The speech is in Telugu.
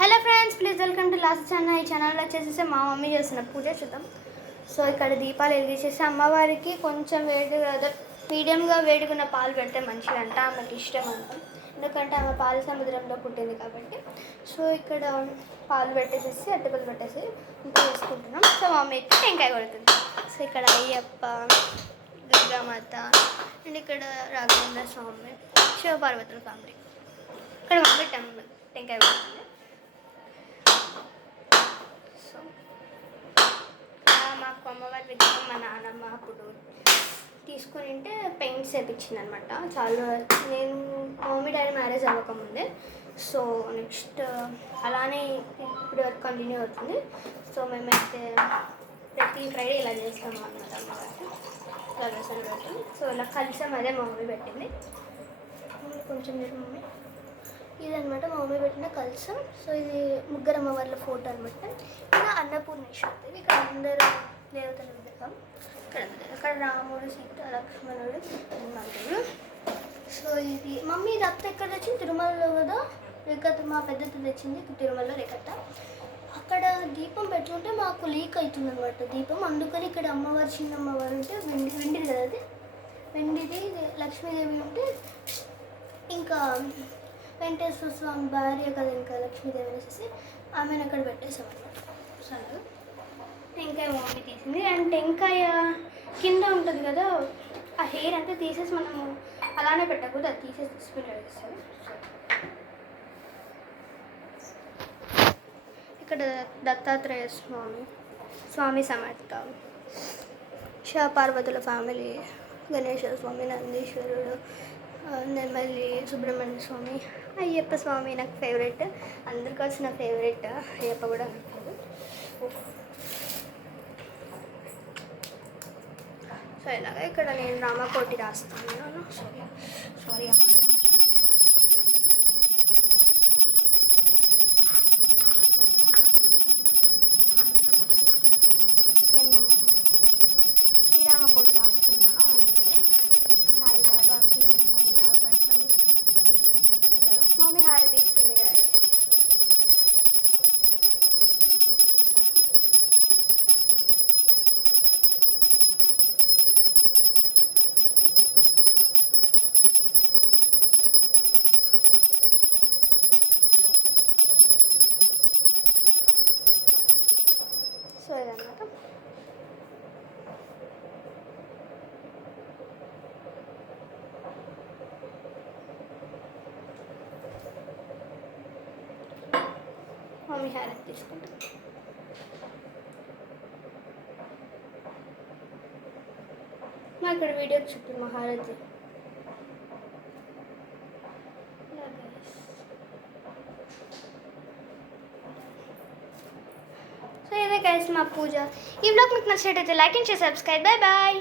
Hello friends, please welcome to last channel. ఈ ఛానల్లో వచ్చేసి మా మమ్మీ చేస్తున్న పూజ చూద్దాం. సో ఇక్కడ దీపాలు వెలిగించేసి అమ్మవారికి కొంచెం మీడియంగా వేడిగున్న పాలు పెడితే మంచిదంట, ఆమెకి ఇష్టం అంట. ఎందుకంటే ఆమె పాల సముద్రంలో పుట్టింది కాబట్టి. సో ఇక్కడ పాలు పెట్టేసేసి అట్టపల్లి పెట్టేసి ఇంకా వేసుకుంటున్నాం. సో మమ్మీ అయితే టెంకాయ కొడుతుంది. సో ఇక్కడ అయ్యప్ప, దుర్గామాత అండ్ ఇక్కడ రాఘవేంద్ర స్వామి, శివపార్వతుల ఫ్యామిలీ. ఇక్కడ మమ్మీ టెంకాయ కొడుతుంది. మాకు అమ్మవారి విగ్రహం మా నాన్నమ్మ అప్పుడు తీసుకుని ఉంటే పెయింట్స్ వేయించింది అనమాట. చాలా నేను మమ్మీ డాడీ మ్యారేజ్ అవ్వకముందే. సో నెక్స్ట్ అలానే ఇప్పుడు వరకు కంటిన్యూ అవుతుంది. సో మేమైతే ప్రతి ఫ్రైడే ఇలా చేస్తాము అనమాట అమ్మగారికి ప్రదర్శన పెట్టి. సో ఇలా కలిసాం, అదే మా మమ్మీ పెట్టింది. కొంచెం మమ్మీ ఇదనమాట మా మమ్మీ పెట్టిన కలసం. సో ఇది ముగ్గురు అమ్మవార్ల ఫోటో అనమాట. ఇంకా అన్నపూర్ణేశ్వరి, ఇక్కడ అందరూ దేవతల విగ్రహం. ఇక్కడ రాముడు, సీత, లక్ష్మణుడు, హనుమంతుడు. సో ఇది మమ్మీ ఇది అత్త ఎక్కడ తెచ్చింది? తిరుమలలో కదా. రేఖత మా పెద్దతో తెచ్చింది తిరుమలలో రేఖత. అక్కడ దీపం పెట్టుకుంటే మాకు లీక్ అవుతుంది అనమాట దీపం. అందుకని ఇక్కడ అమ్మవారు, చిన్న అమ్మవారు ఉంటే వెండిది కదా, అది వెండిది. లక్ష్మీదేవి ఉంటే ఇంకా వెంకటేశ్వర స్వామి భార్య కదా, ఇంకా లక్ష్మీదేవి అనేసి ఆమెను అక్కడ పెట్టేసాం అనమాట. సరే టెంకాయ మమ్మీ తీసింది. అండ్ టెంకాయ కింద ఉంటుంది కదా, ఆ హెయిర్ అంతా తీసేసి మనము అలానే పెట్టకూడదు, అది తీసేసి తీసుకుని వేస్తాము. ఇక్కడ దత్తాత్రేయ స్వామి సమర్థ, శివపార్వతుల ఫ్యామిలీ, గణేశ్వర స్వామి, నందీశ్వరుడు, నెమ్మలి సుబ్రహ్మణ్య స్వామి, అయ్యప్ప స్వామి నాకు ఫేవరెట్. అందరికీ వచ్చిన ఫేవరెట్ అయ్యప్ప కూడా అంటారు. సో ఇలాగా ఇక్కడ నేను రామకోటి రాస్తున్నాను. సారీ అమ్మ. నేను శ్రీరామకోటి రాస్తున్నాను. అది సాయిబాబాకి పైన పెడతాను. మమ్మీ హారతి ఇస్తుంది కదా. సో ఇదన్నమాట. మమ్మీ హారతి తీసుకుంటాం. మా ఇక్కడ వీడియో చూపి మా హారతి. సో ఇదే గైస్ మా పూజ. ఈ బ్లాగ్ మీకు నచ్చినట్టయితే like and share, subscribe. Bye bye.